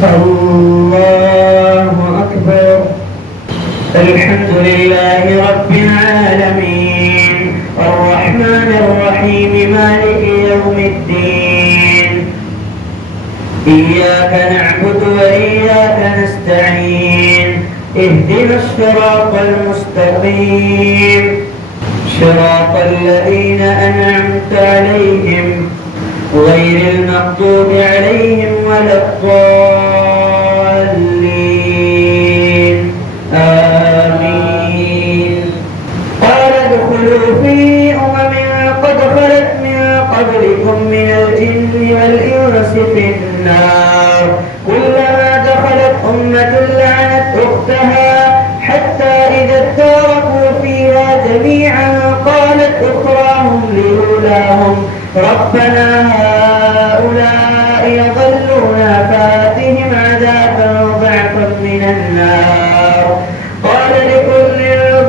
الله أكبر. الحمد لله رب العالمين الرحمن الرحيم مالك يوم الدين إياك نعبد وإياك نستعين اهدنا الصراط المستقيم صراط الذين أنعمت عليهم غير المغضوب عليهم ولا الضالين آمين. قال ادخلوا في قد خلت من قبلكم من الجن والإنس في النار كلما دخلت أمة لعنت أختها حتى إذا اداركوا فيها جميعا قالت أخراهم لأولاهم ربنا هؤلاء يضلونا فآتهم عذابا ضعفا من النار قال لكل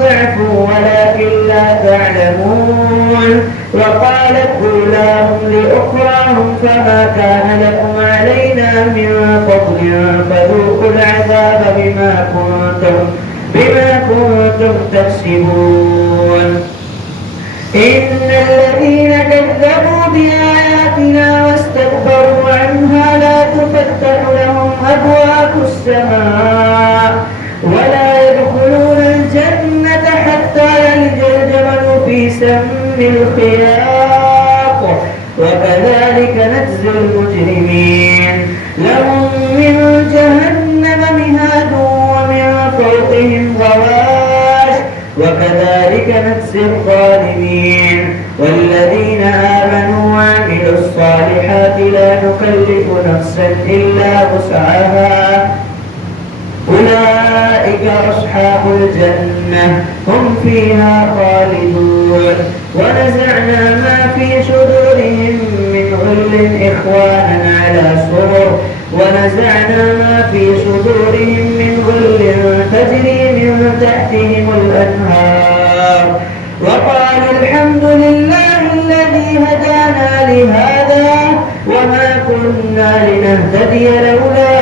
ضعف ولكن لا تعلمون. وقالت أولاهم لأخراهم فما كان لكم علينا من فضل فذوقوا العذاب بما كنتم تكسبون. إن الذين كذبوا بآياتنا واستكبروا عنها لا تفتح لهم أبواب السماء ولا يدخلون الجنة حتى يلج الجمل في سم الخياط وكذلك نجزي المجرمين. لهم من جهنم مهاد ومن فوقهم غواش وكذلك نجزي الظالمين. والذين آمنوا وعملوا الصالحات لا نكلف نفسا إلا وسعها أولئك أصحاب الجنة هم فيها خالدون. ونزعنا ما في صدورهم من غل إخوانا على سرر تجري من تحتهم الأنهار وقالوا الحمد لله الذي هدانا لهذا وما كنا لنهتدي لولا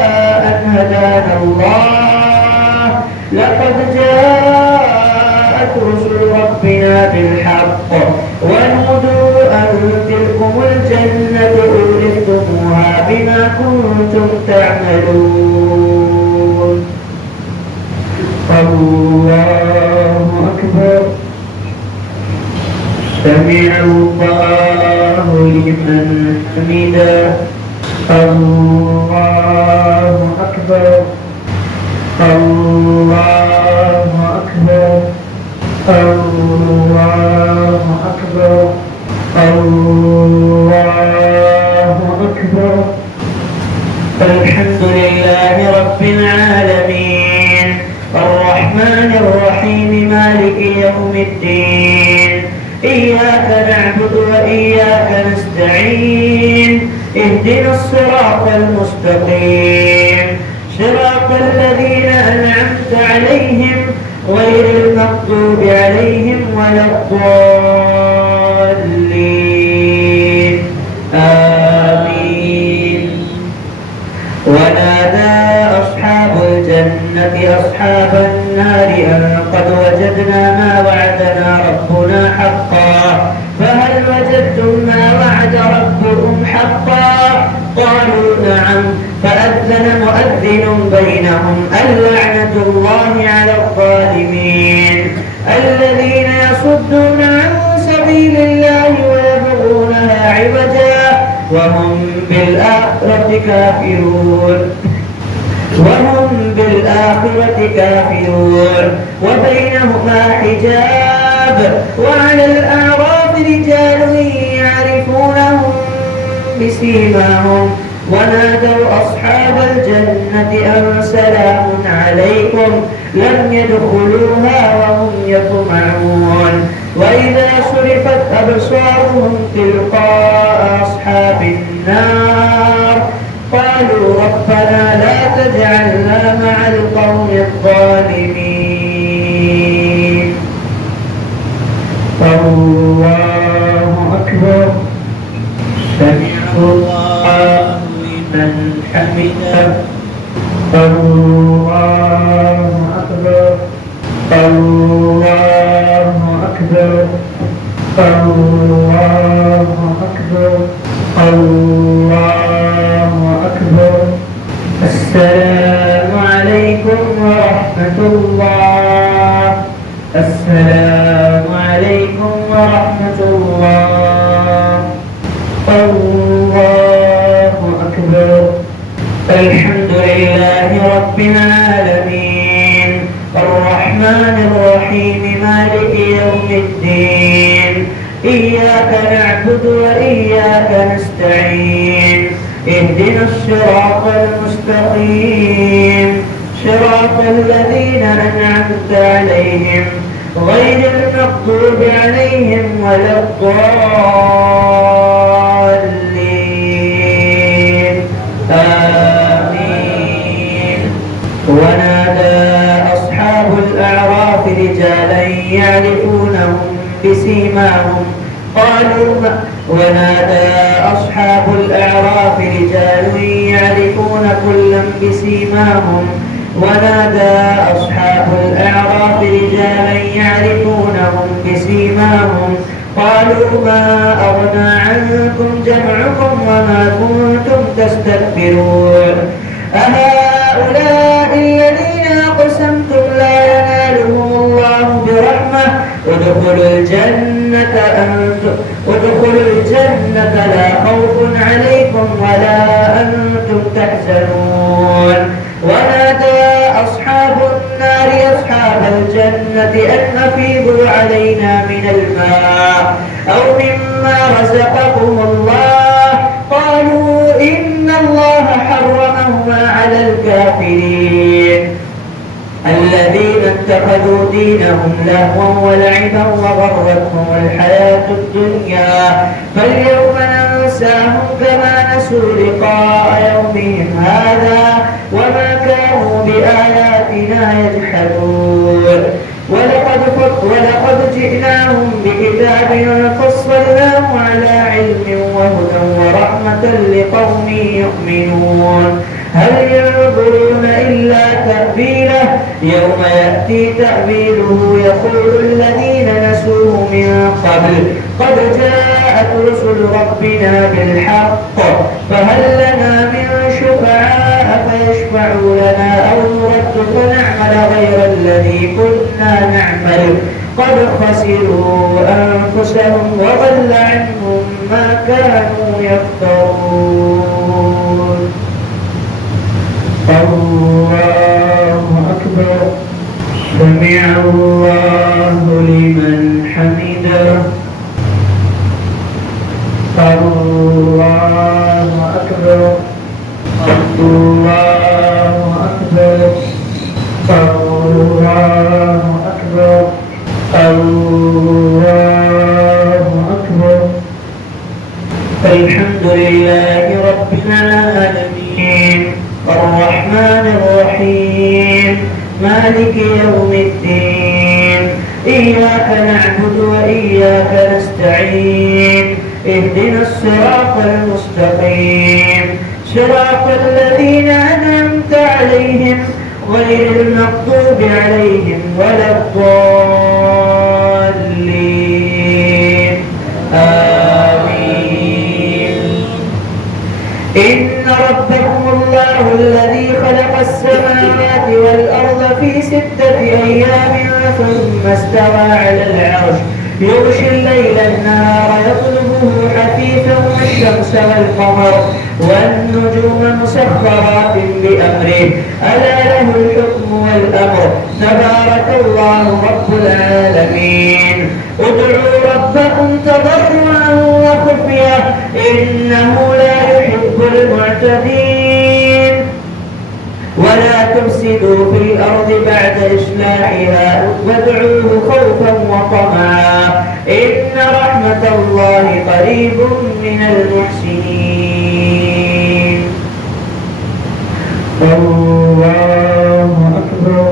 أن هدانا الله لقد جاءت رسل ربنا بالحق ونودوا أن تلكم الجنة أورثتموها بما كنتم تعملون. الله أكبر. سمع الله لمن حمده. الله أكبر. الله أكبر. الله أكبر. الله أكبر. الحمد لله رب العالمين الرحمن الرحيم مالك يوم الدين إياك نعبد وإياك نستعين اهدنا الصراط المستقيم صراط الذين أنعمت عليهم غير المغضوب عليهم ولا الضالين آمين. ونادى أصحاب الجنة أصحاب النار أن قد وجدنا ما وعدنا ربنا حقا فهل وجدتم ما وعد ربكم حقا قالوا نعم فأذن مؤذن بينهم اللعنة الله على الظالمين الذين يصدون عن سبيل الله ويبغونها عوجا وهم بالآخرة كافرون وبينهما حجاب وعلى الأعراف رجال يعرفونهم بسيماهم ونادوا أصحاب الجنة أن سلام عليكم لم يدخلوها وهم يطمعون. وإذا صرفت أبصارهم تلقاء أصحاب النار قالوا ربنا لا تجعلنا مع القوم الظالمين. الله أكبر. سمع الله لمن حمده. الله أكبر الله أكبر الله أكبر الله أكبر. السلام عليكم ورحمة الله. السلام عليكم ورحمة الله. الله أكبر. الحمد لله رب العالمين الرحمن الرحيم مالك يوم الدين إياك نعبد وإياك نستعين اهدنا الصراط المستقيم صراط الذين أنعمت عليهم غير المغضوب عليهم ولا الضالين آمين. ونادى أصحاب الأعراف رجالا يعرفونهم بسيماهم ونادى أصحاب الأعراف رجال يعرفون كلا بسيماهم ونادى أصحاب الأعراف رجالا يعرفونهم بسيماهم قالوا ما أغنى عنكم جمعكم وما كنتم تستكبرون أهؤلاء الذين أقسمتم لا ينالهم الله برحمة ادخلوا الجنة لا خوف عليكم ولا أنتم تحزنون. ونادى أصحاب النار أصحاب الجنة أن أفيضوا علينا من الماء أو مما رزقكم الله قالوا إن الله حرمهما على الكافرين الذين اتخذوا دينهم لهوا ولعبا وغرتهم الحياة الدنيا فاليوم ننساهم كما نسوا لقاء يومهم هذا وما كانوا بآياتنا يجحدون. ولقد جئناهم بكتاب فصلناه على علم وهدى ورحمة لقوم يؤمنون. هل ينظرون إلا تأويله يوم يأتي تأويله يقول الذين نسوه من قبل قد جاءت رسل ربنا بالحق فهل لنا من شفعاء فيشفعوا لنا أو نرد فنعمل غير الذي كنا نعمل قد خسروا أنفسهم وضل عنهم ما كانوا يفترون. الله أكبر. سمع الله لمن حمده. الله أكبر. الله أكبر. الله أكبر. الله أكبر. الحمد لله رب العالمين الرحمن الرحيم مالك يوم الدين إياك نعبد وإياك نستعين اهدنا الصراط المستقيم صراط الذين أنعمت عليهم غير المغضوب عليهم ولا الضالين آمين. إن ربكم الله الذي خلق السماوات والأرض في 6 أيام ثم استوى على العرش يغشي الليل النهار يطلبه حثيثا والشمس والقمر والنجوم مسخرات بأمره ألا له الحكم والأمر تبارك الله رب العالمين. ادعوا ربكم تضرعا وخفية إنه لا يحب المعتدين. ولا تفسدوا في الأرض بعد إصلاحها وادعوه خوفا وطمعا إن رحمة الله قريب من المحسنين. الله أكبر.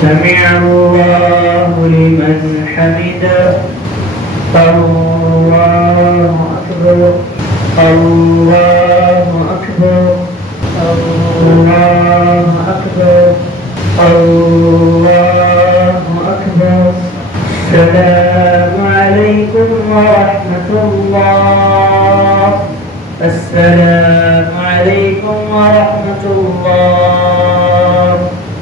سمع الله لمن حمده. الله أكبر. الله أكبر. الله أكبر الله أكبر. السلام عليكم ورحمة الله. السلام عليكم ورحمة الله.